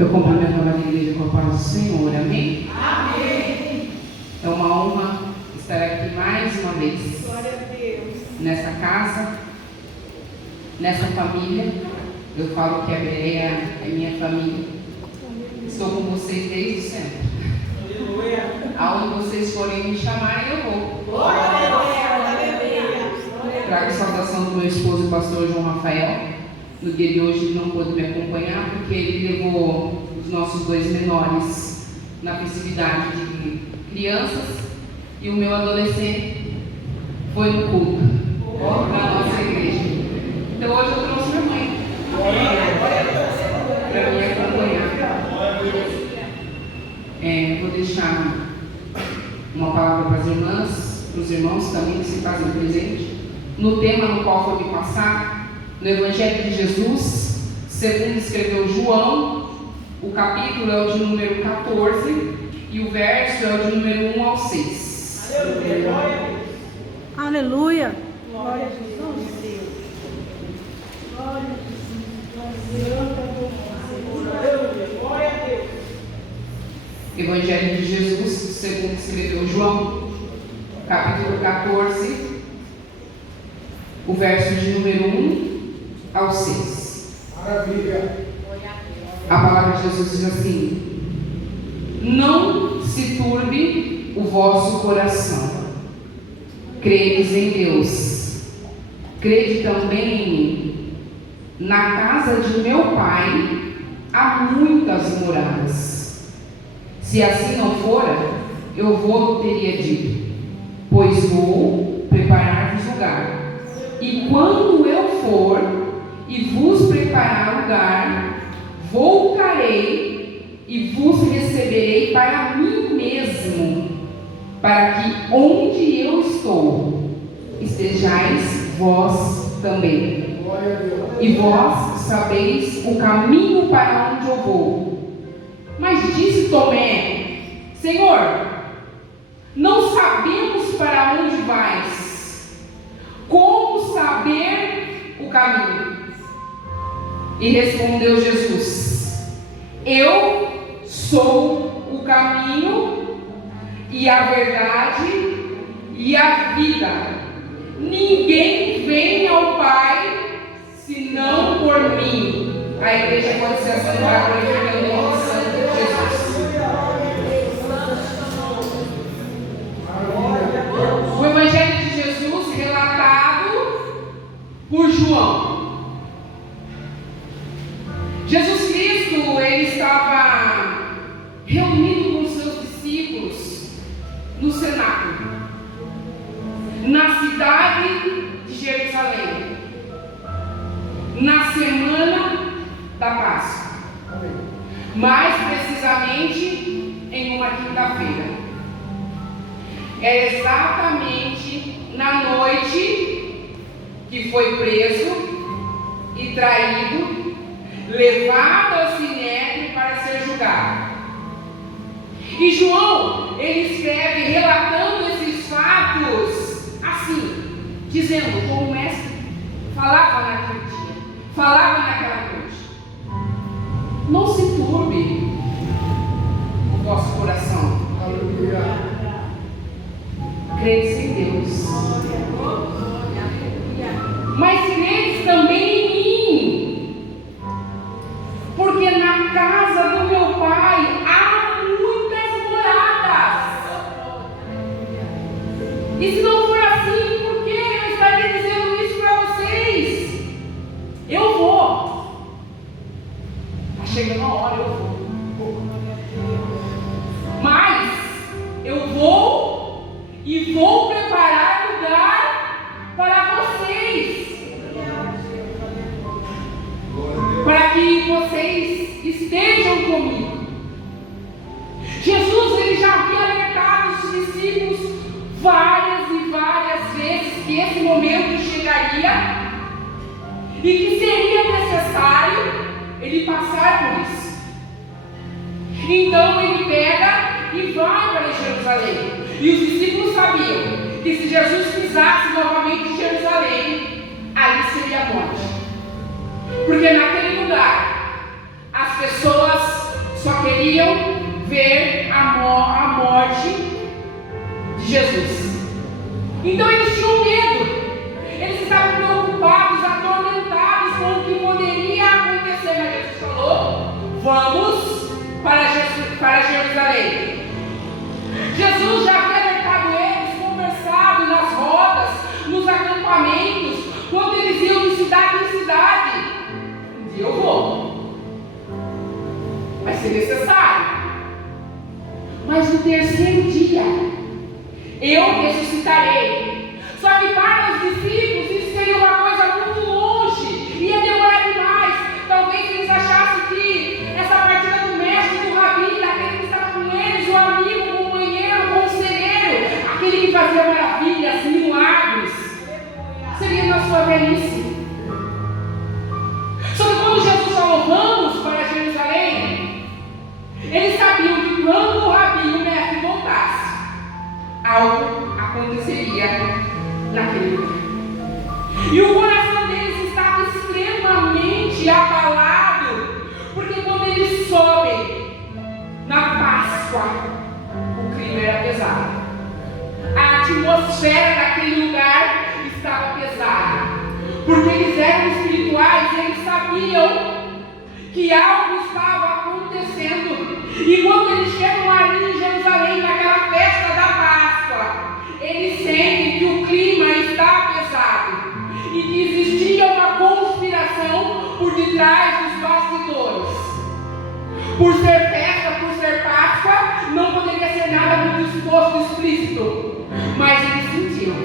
Eu cumprimento a igreja com a paz do Senhor, amém? Amém. É uma honra estar aqui mais uma vez. Glória a Deus. Nessa casa, nessa família. Eu falo que a Bereia é minha família. Estou com vocês desde sempre. Aleluia. Aonde vocês forem me chamarem, eu vou. Glória a Deus. Trago saudação do meu esposo, o pastor João Rafael. No dia de hoje ele não pôde me acompanhar porque ele levou os nossos dois menores na festividade de crianças e o meu adolescente foi no culto na nossa igreja. Então hoje eu trouxe minha mãe para me acompanhar. Vou deixar uma palavra para as irmãs, para os irmãos também que se fazem presente no tema no qual foi me passar. No Evangelho de Jesus, segundo escreveu João, o capítulo é o de número 14 e o verso é o de número 1 ao 6. Aleluia. Glória a Jesus. Glória a Deus. Evangelho de Jesus, segundo escreveu João, capítulo 14, o verso de número 1 ao 6. Maravilha. A palavra de Jesus diz assim: não se turbe o vosso coração. Credes em Deus, crede também em mim. Na casa de meu Pai há muitas moradas. Se assim não fora, eu vou teria dito, pois vou preparar-vos lugar. E quando eu for e vos preparar lugar, voltarei e vos receberei para mim mesmo, para que onde eu estou, estejais vós também. E vós sabeis o caminho para onde eu vou. Mas disse Tomé: Senhor, não sabemos para onde vais. Como saber o caminho? E respondeu Jesus: eu sou o caminho e a verdade e a vida. Ninguém vem ao Pai senão por mim. A igreja pode se assentar para o nome santo de Jesus. O Evangelho de Jesus relatado por João. Jesus Cristo, ele estava reunido com seus discípulos no cenáculo, na cidade de Jerusalém, na semana da Páscoa, mais precisamente em uma quinta-feira. É exatamente na noite que foi preso e traído, levado ao sinédrio para ser julgado. E João, ele escreve relatando esses fatos assim, dizendo como o mestre falava naquele dia, falava naquela noite: não se turbe o vosso coração. Aleluia. Credes em Deus, mas credes também em mim, porque na casa do meu Pai há muitas moradas. E se não for assim, por que eu estaria dizendo isso para vocês? Eu vou. Está chegando a hora, eu vou. Mas eu vou e vou preparar lugar para vocês, para que vocês estejam comigo. Jesus, ele já havia alertado os discípulos várias e várias vezes que esse momento chegaria e que seria necessário ele passar por isso. Então ele pega e vai para Jerusalém. E os discípulos sabiam que se Jesus pisasse novamente em Jerusalém, ali seria a morte. Porque naquele lugar as pessoas Jesus. Então eles tinham medo. Eles estavam preocupados, atormentados com o que poderia acontecer. Mas Jesus falou: vamos para Jerusalém. Jesus já havia alertado eles, conversado nas rodas, nos acampamentos, quando eles iam de cidade em cidade. Um dia eu vou. Vai ser necessário. Mas no terceiro dia eu ressuscitarei. Só que para os discípulos isso seria uma coisa muito longe, ia demorar demais. Talvez eles achassem que essa partida do mestre, do rabi, daquele que estava com eles, o amigo, o companheiro, o conselheiro, aquele que fazia maravilhas, milagres, seria na sua velhice. Só que quando Jesus falou: vamos para Jerusalém, eles sabiam que quando o rabi, o mestre, voltasse, algo aconteceria naquele lugar. E o coração deles estava extremamente abalado, porque quando eles sobem na Páscoa, o clima era pesado. A atmosfera daquele lugar estava pesada, porque eles eram espirituais e eles sabiam que algo estava acontecendo. E quando eles chegam ali em Jerusalém, naquela festa da Páscoa, eles sentem que o clima está pesado e que existia uma conspiração por detrás dos bastidores. Por ser festa, por ser Páscoa, não poderia ser nada muito exposto, explícito, mas eles sentiam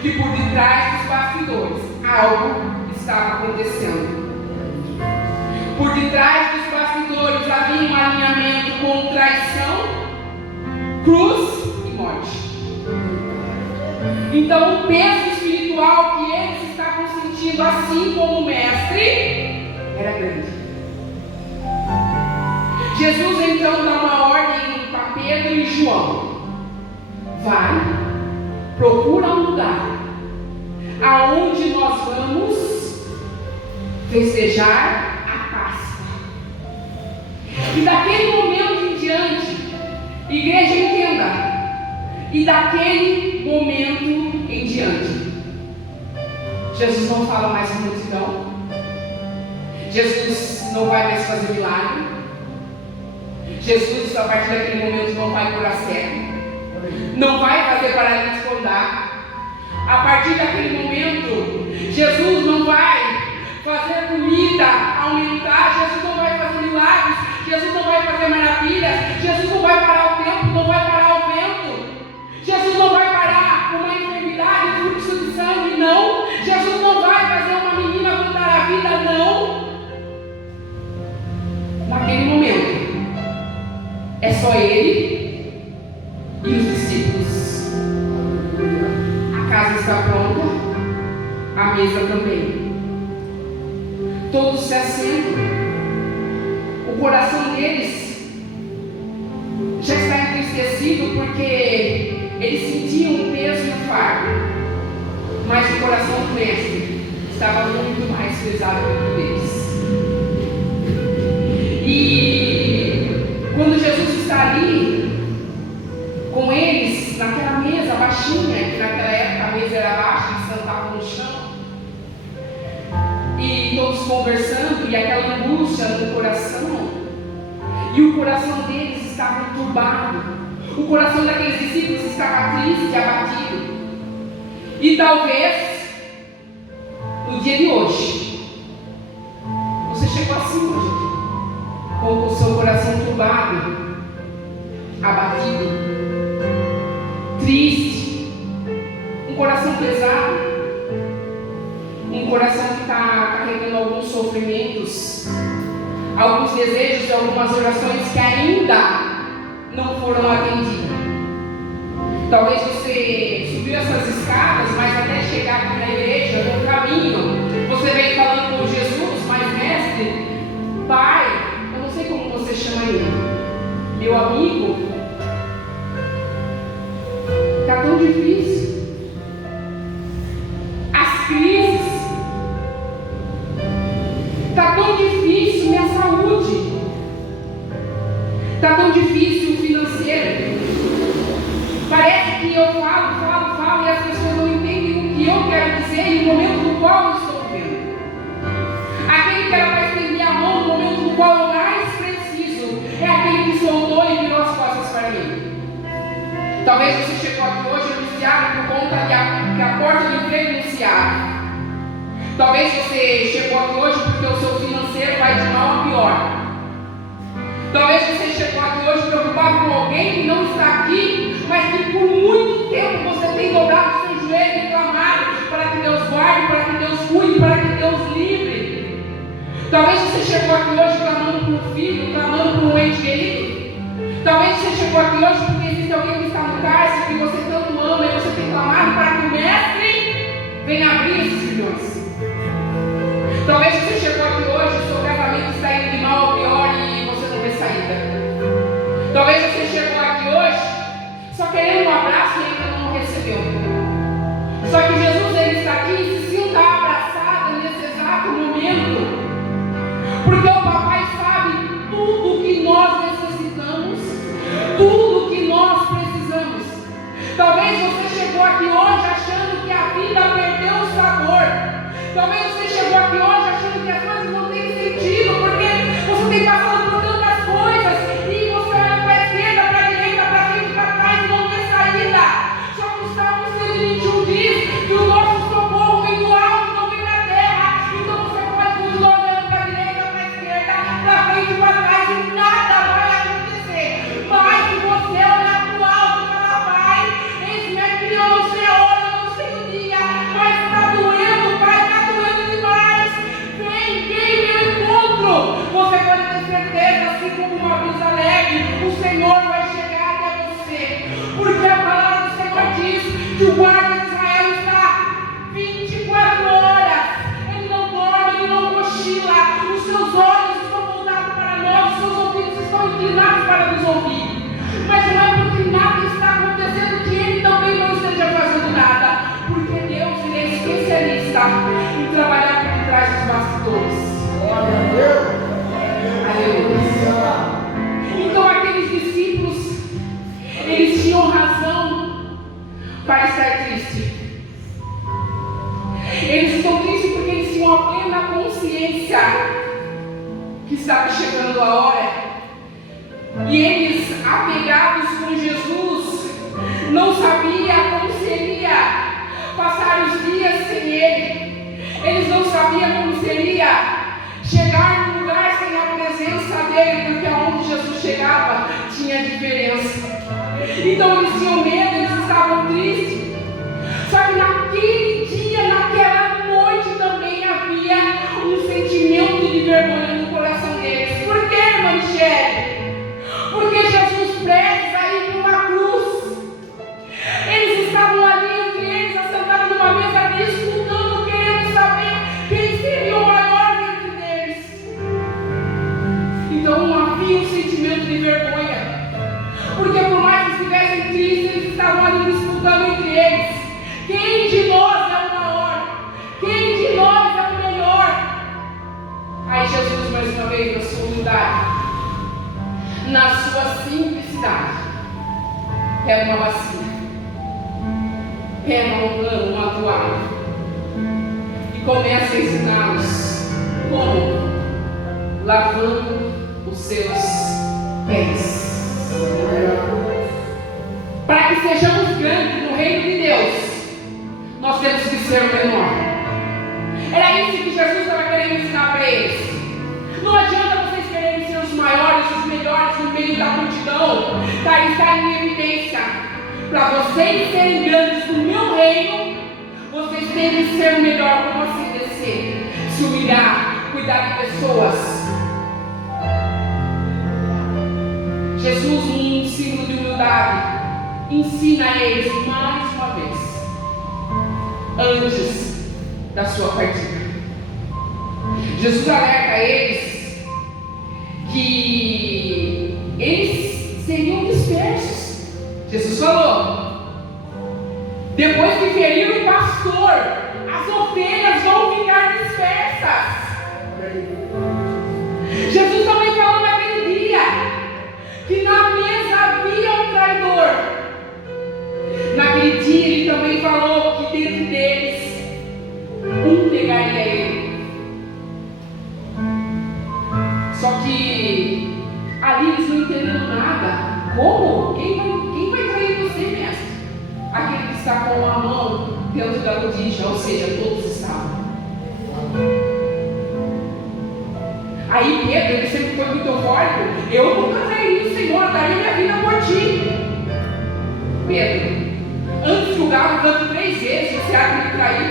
que por detrás dos bastidores algo estava acontecendo. Por detrás dos bastidores havia um alinhamento com traição, cruz e morte. Então o peso espiritual que eles estavam sentindo, assim como o mestre, era grande. Jesus então dá uma ordem para Pedro e João: vai, procura um lugar aonde nós vamos festejar a Páscoa. E daquele momento em diante, igreja, entenda, e daquele momento em diante, Jesus não fala mais com multidão, Jesus não vai mais fazer milagre, Jesus a partir daquele momento não vai curar cego, não vai fazer paralítico andar. A partir daquele momento, Jesus não vai fazer comida aumentar, Jesus não vai fazer milagres, Jesus não vai fazer maravilhas, Jesus não vai parar o tempo, não vai parar o vento, Jesus não vai parar uma enfermidade, fluxo de sangue, não. Jesus não vai fazer uma menina voltar à vida, não. Naquele momento, é só Ele e os discípulos. A casa está pronta, a mesa também. Todos se assentam. O coração deles já está entristecido porque eles sentiam o peso e o fardo, mas o coração do mestre estava muito mais pesado que o deles. E quando Jesus está ali com eles, naquela mesa baixinha, que naquela época a mesa era baixa, eles sentavam no chão, e todos conversando, e aquela angústia no coração, e o coração deles estava turbado. O coração daqueles discípulos estava triste, abatido. E talvez, no dia de hoje, você chegou assim hoje, com o seu coração turbado, abatido, triste, um coração pesado, um coração que está carregando alguns sofrimentos, alguns desejos e algumas orações que ainda não foram atendidas. Talvez você subiu essas escadas, mas até chegar aqui na igreja, no caminho, você veio falando com Jesus, mas mestre, pai, eu não sei como você chama ele, meu amigo, está tão difícil. As crises, está tão difícil minha saúde, está tão difícil o financeiro, Parece que eu falo e as pessoas não entendem o que eu quero dizer e o momento no qual eu estou vivendo. Aquele que era para estender a mão no momento no qual eu mais preciso é aquele que soltou e virou as costas para mim. Talvez você chegou aqui hoje anunciado por conta que a porta do emprego não se abre. Talvez você chegou aqui hoje porque o seu financeiro vai de mal a pior. Talvez você chegou aqui hoje preocupado com alguém que não está aqui, mas que por muito tempo você tem dobrado o seu joelho e clamado para que Deus guarde, para que Deus cuide, para que Deus livre. Talvez você chegou aqui hoje clamando por um filho, clamando por um ente querido. Talvez você chegou aqui hoje porque existe alguém que está no cárcere, que você tanto ama e você tem clamado para que o mestre venha abrir esses milhões. Talvez você chegou aqui hoje e o seu casamento está indo de mal ao pior e você não vê saída. Talvez você chegou aqui hoje só querendo um abraço e ainda não recebeu. Só que Jesus ele está aqui e se sinta abraçado nesse exato momento. Porque o papai sabe tudo o que nós necessitamos, tudo o que nós precisamos. Talvez você chegou aqui hoje achando que a vida perdeu o sabor. Talvez você chegou aqui hoje achando que as coisas não têm sentido, porque você tem passado por tantas coisas e você olha para a esquerda, para a direita, para frente, para trás e não vê saída. Só que o Salmo 121 diz que o nosso socorro vem do alto, não vem da terra. Então você pode continuar olhando para a direita, para a esquerda, para frente, para trás e nada vai acontecer. Mas se você olhar para o alto e falar, Pai, eis-me aqui, eu não sei a hora, eu não sei o dia, mas está doendo, Pai, está doendo demais. Vem meu encontro. Você pode ter certeza, assim como uma brisa leve, o Senhor vai chegar até você. Porque a palavra do Senhor diz que o guarda de Israel está 24 horas. Ele não dorme, ele não cochila. Os seus olhos estão voltados para nós, os seus ouvidos estão inclinados para nos ouvir. Mas não é porque nada está acontecendo que ele também não esteja fazendo nada. Porque Deus ele é especialista em trabalhar por trás dos bastidores. Glória a Deus. Aleluia. Então aqueles discípulos, eles tinham razão para estar tristes. Eles estão tristes porque eles tinham a plena consciência que estava chegando a hora. E eles, apegados com Jesus, não sabiam como seria passar os dias sem Ele. Eles não sabiam como seria chegar num lugar sem a presença dEle, porque aonde Jesus chegava tinha diferença. Então eles tinham medo, eles estavam tristes. Só que naquele dia, naquela noite também havia um sentimento de vergonha no coração deles. Por que, irmã Michele? Porque Jesus precisa ir para uma cruz. Eles estavam ali entre eles, assentados numa mesa, disputando, querendo saber quem seria o maior entre eles. Então havia um sentimento de vergonha. Porque por mais que estivessem tristes, eles estavam ali disputando entre eles. Quem de nós é o maior? Quem de nós é o melhor? Aí Jesus mais uma vez, na sua humildade, na sua simplicidade, pega uma bacia, pega um pano, uma toalha e começa a ensiná-los como lavando os seus pés. Para que sejamos grandes no reino de Deus, nós temos que ser o menor. Era isso que Jesus estava querendo ensinar para eles. Não adianta vocês quererem ser os maiores, os melhores no meio da multidão. Está em evidência. Para vocês serem grandes no meu reino, vocês têm que ser o melhor. Como assim descer? Se humilhar, cuidar de pessoas. Jesus, um símbolo de humildade, ensina a eles mais uma vez, antes da sua partida. Jesus alerta eles que eles seriam dispersos. Jesus falou: depois que ferir o pastor, as ovelhas vão ficar dispersas. Jesus também falou naquele dia que na mesa havia um traidor. Ali eles não entenderam nada. Como? Quem vai trair você, mestre? Aquele que está com a mão dentro da rodija, ou seja, todos estavam. Aí Pedro, ele sempre foi muito eufórico. Eu nunca trairia o Senhor, eu daria minha vida por ti. Pedro, antes que o galo cante 3 vezes, você acha que me trair?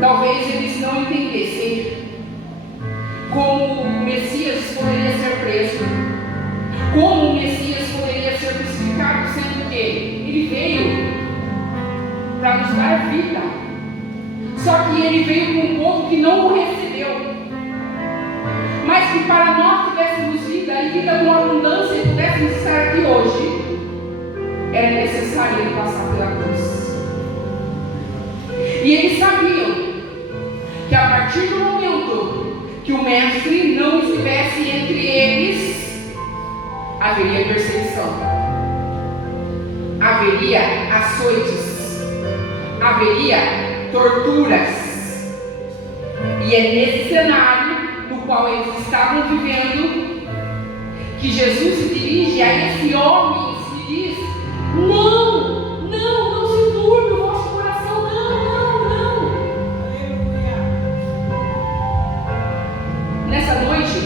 Talvez eles não entendessem como o Messias poderia ser preso, como o Messias poderia ser crucificado, sendo que ele veio para nos dar vida. Só que ele veio para um povo que não o recebeu, mas que para nós tivéssemos vida e vida com abundância e pudéssemos estar aqui hoje, era necessário ele passar pela cruz. E eles sabiam que a partir do momento que o mestre não estivesse entre eles, haveria perseguição, haveria açoites, haveria torturas. E é nesse cenário no qual eles estavam vivendo que Jesus se dirige a esse homem e diz: não se turbe o vosso coração, não. Nessa noite,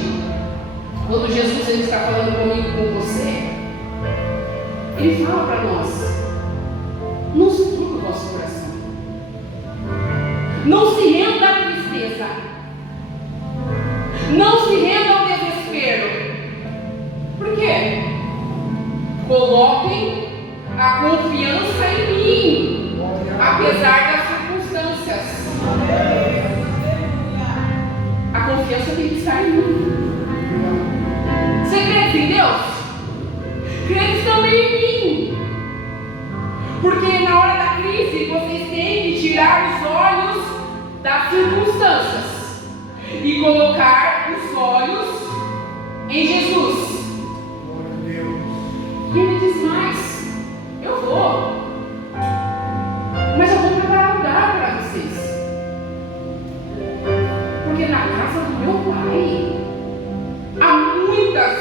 quando Jesus ele está falando comigo, com você, ele fala para nós: não se turbe o vosso coração. Não se renda à tristeza. Não se renda ao desespero. Por quê? Coloquem a confiança em mim, apesar das circunstâncias. A confiança tem que estar em mim. Você crê em Deus? Crê também em mim. Porque na hora da crise vocês têm que tirar os olhos das circunstâncias e colocar os olhos em Jesus. E ele diz mais: eu vou, mas eu vou preparar lugar para vocês, porque na casa do meu pai há muitas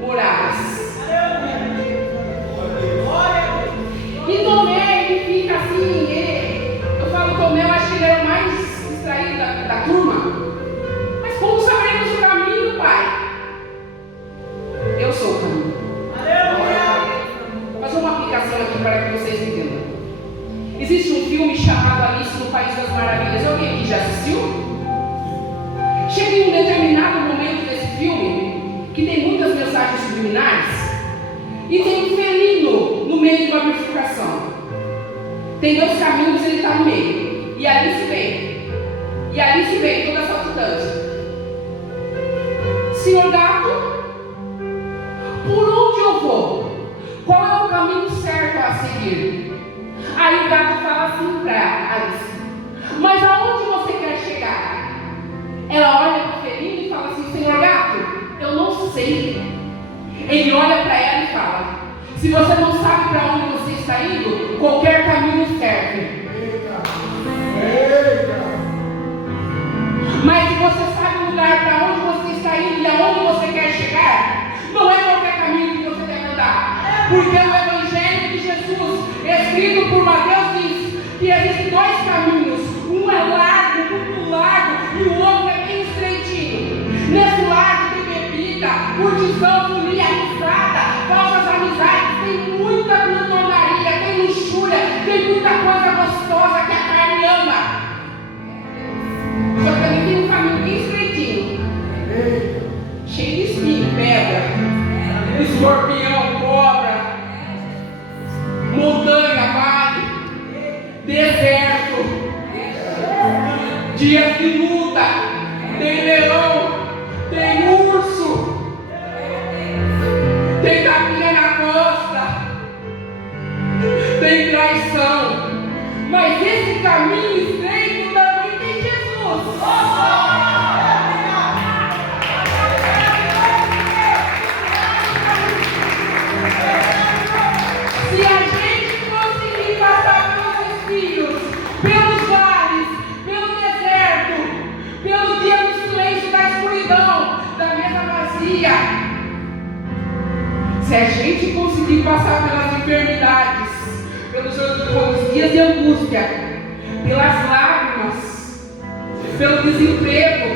moradas. E Tomé, ele fica assim, eu falo Tomé, eu acho que ele era o mais distraído da turma. Mas como saberemos o caminho, pai? Eu sou o caminho. Vou fazer uma aplicação aqui para que vocês entendam. Existe um filme chamado Alice no País das Maravilhas. Alguém aqui já assistiu? Chega em um determinado momento desse filme que tem muitas mensagens subliminares e tem um felino no meio de uma bifurcação. Tem 2 caminhos, ele está no meio. E ali se vem toda saltitante. Senhor gato, por onde eu vou? Qual é o caminho certo a seguir? Aí o gato fala assim para Alice: mas aonde você quer chegar? Ela olha para o felino e fala assim: Senhor gato, eu não sei. Ele olha para ela e fala: se você não sabe para onde você está indo, qualquer caminho serve. Mas se você sabe o lugar para onde você está indo e aonde você quer chegar, não é qualquer caminho que você deve andar. Porque o Evangelho de Jesus, escrito por Mateus, diz que existem 2 caminhos. Um é largo, muito largo, e o outro é bem estreitinho. Nesse largo tem bebida, curtição, folia, risada, falsas amizades, tem muita glutonaria, tem luxúria, tem muita coisa gostosa que a carne ama. Só que também tem um caminho bem estreitinho, cheio de espinho, pedra, escorpião, cobra, montanha, vale, deserto, dias de luta, tem leão, tem urso, tem tapinha na costa, tem traição, mas esse caminho estreito também tem Jesus. Se a gente conseguir passar pelos espinhos, pelos vales, pelo deserto, pelo dia do silêncio da escuridão, Se a gente conseguir passar pelas enfermidades, pelos dias de angústia, pelas lágrimas, pelo desemprego,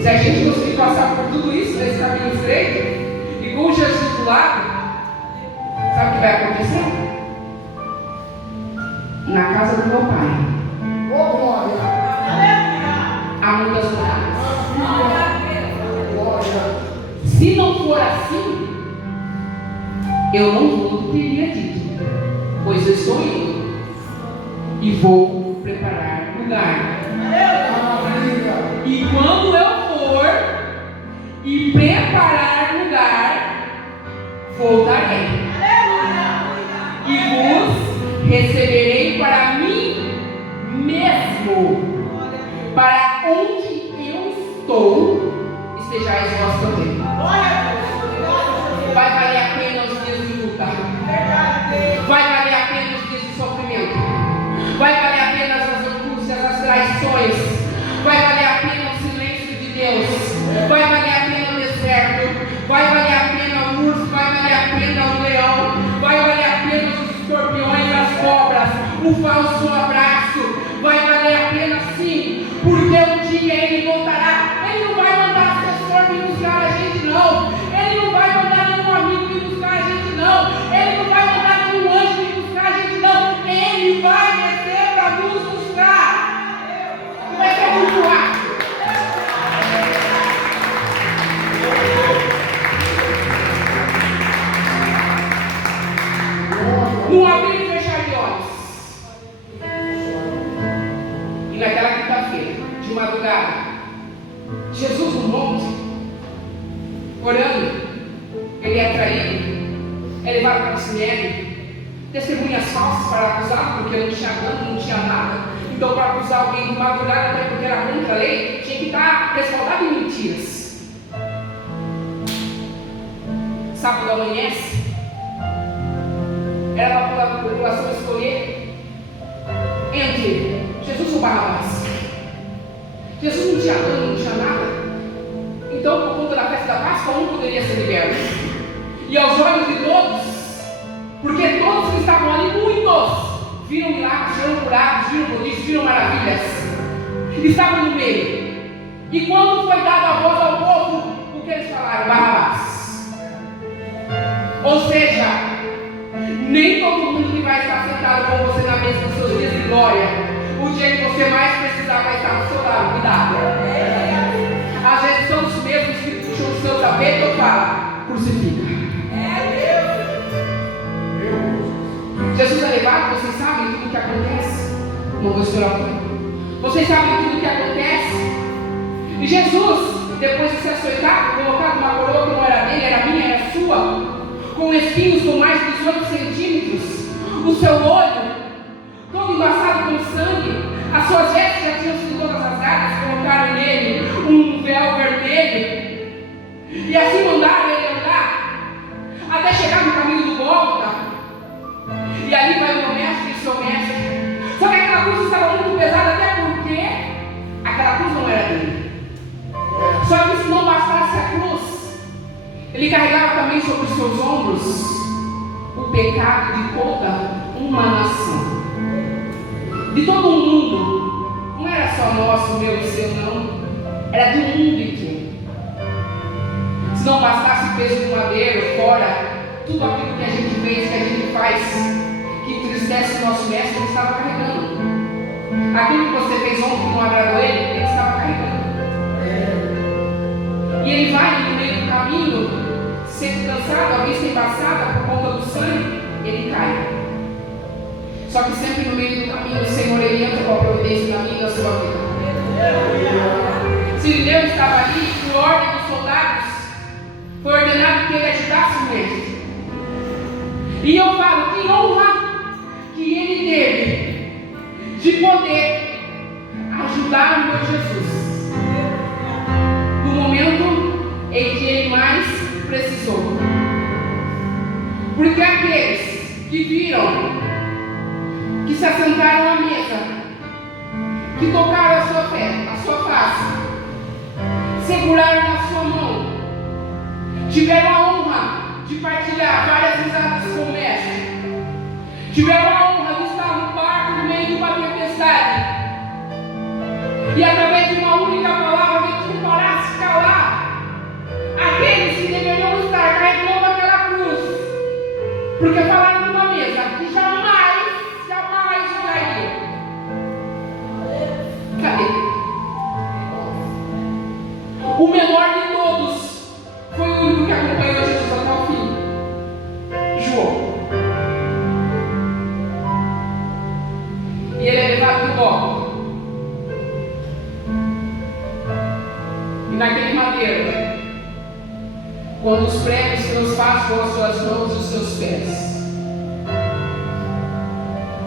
se a gente conseguir passar por tudo isso nesse caminho estreito e com Jesus do lado, sabe o que vai acontecer? Na casa do meu pai Ô, glória. há muitas moradas. Glória. Se não for assim, eu não vou do que teria dito, pois eu estou indo e vou preparar lugar. Aleluia. E quando eu for e preparar lugar, voltarei e vos receberei para mim mesmo, para onde eu estou, estejais vós também. Vai valer a pena os dias de luta, vai valer a pena os dias de sofrimento, vai valer a pena as angústias, as traições, vai valer a pena o silêncio de Deus, vai valer a pena o deserto, vai valer a pena o urso, vai valer a pena o leão, vai valer a pena os escorpiões, as cobras, o falso abraço, vai valer a pena sim, porque um dia ele voltará. Ele não vai mandar assessor vir buscar a gente, não. Ele não vai mandar nenhum amigo vir buscar a gente, não. Ele não vai mandar nenhum anjo vir buscar a gente, não. Ele vai descer para nos buscar. Vai ser muito rápido. Um abrir e fechar de olhos. E naquela quinta-feira, de madrugada, Jesus no monte, orando, ele é traído, é levado para o cemitério, testemunhas falsas para acusá-lo, porque não tinha dano, não tinha nada. Então, para acusar alguém de madrugada, até porque era contra a lei, tinha que estar respaldado em mentiras. Sábado amanhece, era para a população escolher entre Jesus ou Barrabás. Jesus não tinha dano, não tinha nada. Então, por conta da festa da Páscoa, um poderia ser liberto. E aos olhos de todos, porque todos que estavam ali, muitos, viram milagres, viram curados, viram prodígios, viram maravilhas, estavam no meio. E quando foi dada a voz ao povo, o que eles falaram? Barrabás. Ou seja, nem todo mundo que vai estar sentado com você na mesa dos seus dias de glória, o dia que você mais precisar vai estar do seu lado. Cuidado. Às vezes são os mesmos que puxam o seu tapete ou falam, crucifica. Jesus é levado, vocês sabem tudo o que acontece. Não vou estourar muito. Vocês sabem tudo o que acontece. E Jesus, depois de ser açoitado, colocado uma coroa que não era dele, era minha, era sua, com espinhos com mais de 18 centímetros, o seu olho todo embaçado com sangue, as suas vestes já tinham sido todas rasgadas, colocaram nele um véu vermelho, e assim mandaram ele andar, até chegar no caminho do Gólgota, e ali vai o meu mestre e o seu mestre. Só que aquela cruz estava muito pesada, até porque aquela cruz não era dele. Só que se não bastasse a cruz, ele carregava também sobre os seus ombros o pecado de toda uma nação, de todo o mundo. Não era só nosso, meu e seu, não. Era do mundo inteiro. Se não bastasse o peso do madeiro, fora tudo aquilo que a gente fez, que a gente faz, que entristece o nosso mestre, ele estava carregando. Aquilo que você fez ontem que não agradou ele estava carregando. E ele vai no meio do caminho, sendo cansado, a vista embaçada por conta do sangue, ele cai. Só que sempre no meio do caminho o Senhor ele entra com a providência na minha e na sua vida. Sirineu estava ali, por ordem dos soldados, foi ordenado que ele ajudasse o mestre. E eu falo, que honra que ele teve de poder ajudar o meu Jesus no momento em que ele mais precisou. Porque aqueles que viram, que se assentaram à mesa, que tocaram a sua fé, a sua face, seguraram na sua mão, tiveram a honra de partilhar várias risadas com o mestre. Tiveram a honra de estar no barco no meio de uma tempestade. E através de uma única palavra, Deus não parasse calar aqueles que deveriam estar carregando aquela cruz. Porque falaram numa mesa que jamais cairia. Cadê? O menor de todos foi o único que acompanhou Jesus até o fim. João. E ele é levado no bloco. E naquele madeiro, quando os pregos transpassam as suas mãos e os seus pés,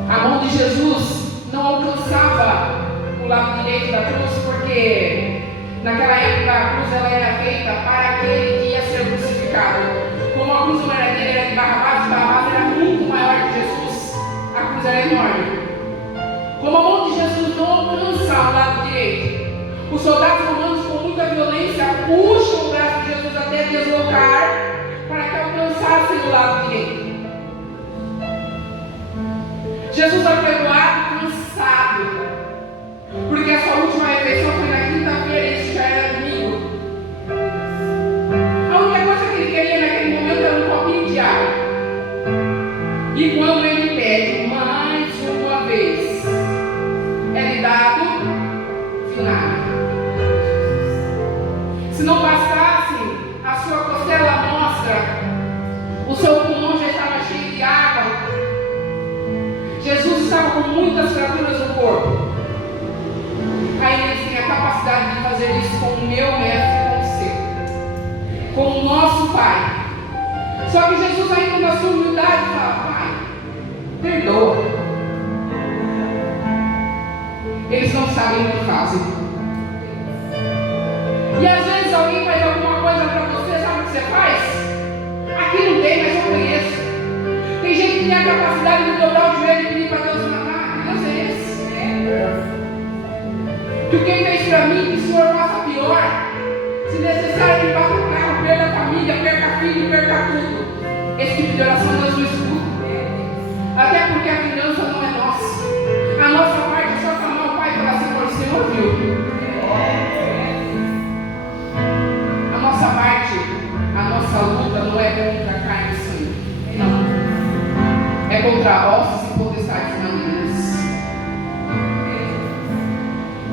a mão de Jesus não alcançava o lado direito da cruz, porque naquela época a cruz ela era feita para aquele que ia ser crucificado. Como a cruz não era dele, era de Barrabás era muito maior que Jesus, a cruz era enorme. Como a mão de Jesus não alcança o lado direito, os soldados romanos com muita violência puxam o braço de Jesus até deslocar para que alcançasse o lado direito. Jesus apregoado, cansado, porque a sua última refeição foi na quinta-feira e isso já era domingo. A única coisa que ele queria naquele momento era um copinho de água. E quando ele pede mais uma vez, é lhe dado vinagre. Se não bastasse, a sua costela à mostra, o seu pulmão já estava cheio de água. Jesus estava com muitas fraturas no corpo. Aí eles têm a capacidade de fazer isso com o meu mestre e com o seu, com o nosso Pai. Só que Jesus, ainda na sua humildade, fala: Pai, perdoa. Eles não sabem o que fazem. E às vezes alguém faz alguma coisa para você, sabe o que você faz? Aqui não tem, mas eu conheço. Tem gente que tem a capacidade de dobrar o joelho e pedir para Deus matar. Deus é esse. Que quem fez para mim, que o Senhor faça pior. Se necessário, ele bata o carro, perca a família, perca filho, perca tudo. Esse tipo de oração Deus não escuta. Até porque a vingança não é nossa. A nossa parte é só clamar o Pai e falar assim: o Senhor viu. A nossa parte, a nossa luta não é contra carne e sangue. Não. É contra ossos e potestades malignas.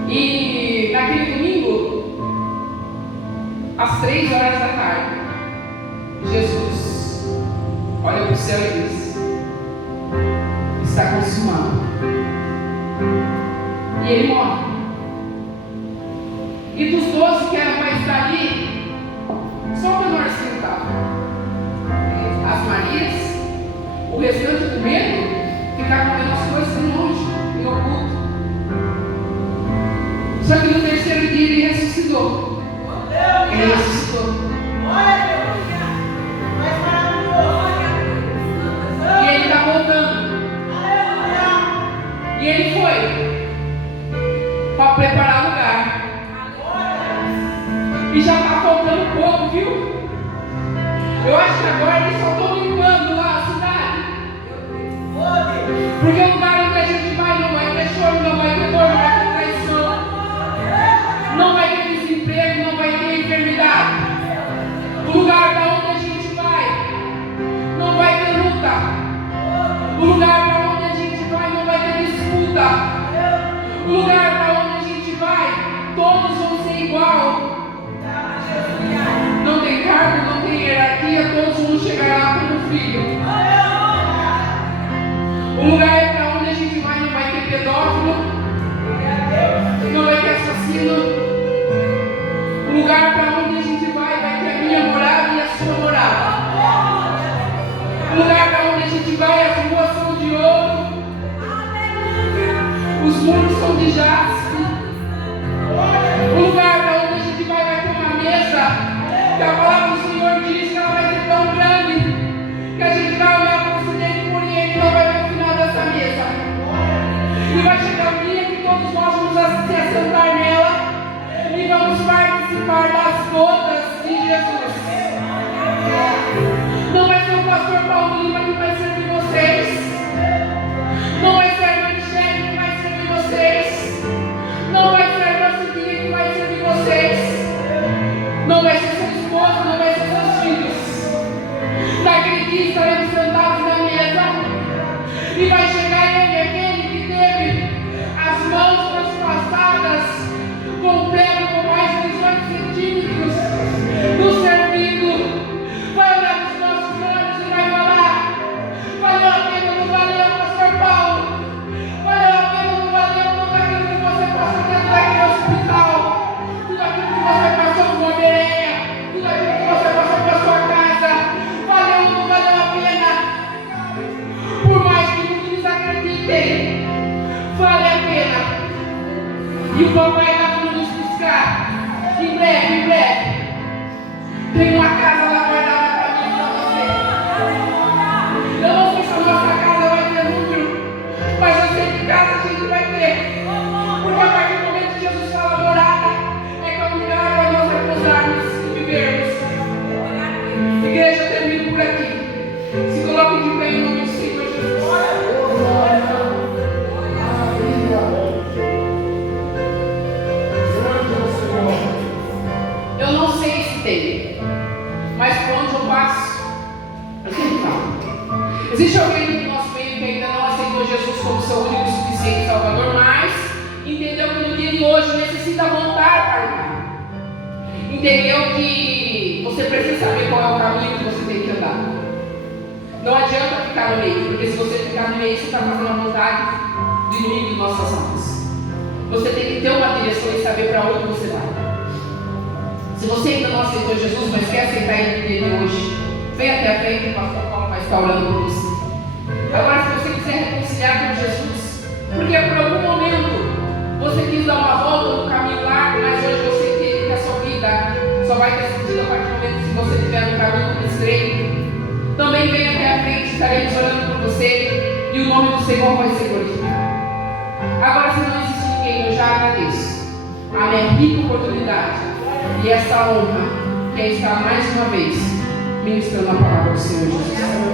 E naquele domingo, às 3 horas da tarde, Jesus olha para o céu e diz: está consumado. E ele morre. E dos 12 que eram para estar ali, só o menorzinho estava. As Marias, o restante do medo, ficavam vendo as coisas de longe, em oculto. Só que no terceiro dia ele ressuscitou. Ele ressuscitou. E ele está voltando. E ele foi para preparar lugar. E já está faltando pouco, viu? Eu acho que agora eles só estão limpando lá a cidade. Porque o lugar onde a gente vai não vai ter choro, não vai ter dor, não vai ter traição, não vai ter desemprego, não vai ter enfermidade. O lugar para onde a gente vai não vai ter luta. O lugar para onde a gente vai não vai ter disputa. O lugar para onde a gente vai, todos vão ser igual. Não tem cargo, não tem hierarquia, todos vão chegar lá como filho. O lugar para onde a gente vai não vai ter pedófilo, não vai ter assassino. O lugar para onde a gente vai ter a minha morada e a sua morada. O lugar para onde a gente vai, as ruas são de ouro, os muros são de jaspe. O lugar para onde a gente vai ter uma mesa que a palavra do Senhor diz que ela vai ser tão grande que a gente vai olhar para o Ocidente e para o Oriente e não vai ver o final dessa mesa. E vai chegar um dia que todos nós vamos se assentar nela e vamos participar das bodas de Jesus. Não vai vai ser o pastor Paulo Lima que vai servir vocês. Não vai ser a irmã Michele que vai servir vocês. Não vai ser a irmã Cidinha que vai servir vocês. Não vai ser seu esposo, não vai ser seus filhos. Naquele dia estaremos sentados na mesa e vai chegar ele, aquele que teve as mãos transpassadas com pego com mais de 18 centímetros, nos servindo. Vai olhar nos nossos olhos e vai falar: valeu a pena, não valeu, pastor Paulo? Valeu a pena, não valeu tudo aquilo que você passou dentro daquele hospital, tudo aquilo que você passou com a Bereia, tudo aquilo que você passou com a sua casa? Valeu ou não valeu a pena? Por mais que muitos desacreditem, vale a pena. E o papai está vindo nos buscar em breve. Tem uma casa lá guardada para mim e para você. Eu não sei se a nossa casa vai ter número, mas eu sei que casa a gente vai ter. Porque a partir do momento que Jesus fala morada, é que é o lugar para nós repousarmos e vivermos. Igreja, eu termino por aqui. Se coloque de pé em nome do Senhor Jesus. Eu não sei se tem, mas por onde eu passo, eu sempre falo. Existe alguém no nosso meio que ainda não aceitou Jesus como seu único e suficiente Salvador, mas entendeu que no dia de hoje necessita voltar para o Pai. Entendeu que você precisa saber qual é o caminho que você tem que andar. Não adianta ficar no meio, porque se você ficar no meio, você está fazendo a vontade do inimigo de nossas almas. Você tem que ter uma direção e saber para onde você vai. Se você ainda não aceitou Jesus, mas quer aceitar ele no dia de hoje, vem até a frente, o pastor Paulo vai estar orando por você. Agora, se você quiser reconciliar com Jesus, porque por algum momento você quis dar uma volta no caminho largo, mas hoje você entende que a sua vida só vai ter sentido a partir do momento que você estiver no caminho estreito, também vem até a frente, estaremos orando por você e o nome do Senhor vai ser glorificado. Agora, se não existe ninguém, eu já agradeço a minha rica oportunidade e essa honra que é estar mais uma vez ministrando a palavra do Senhor Jesus.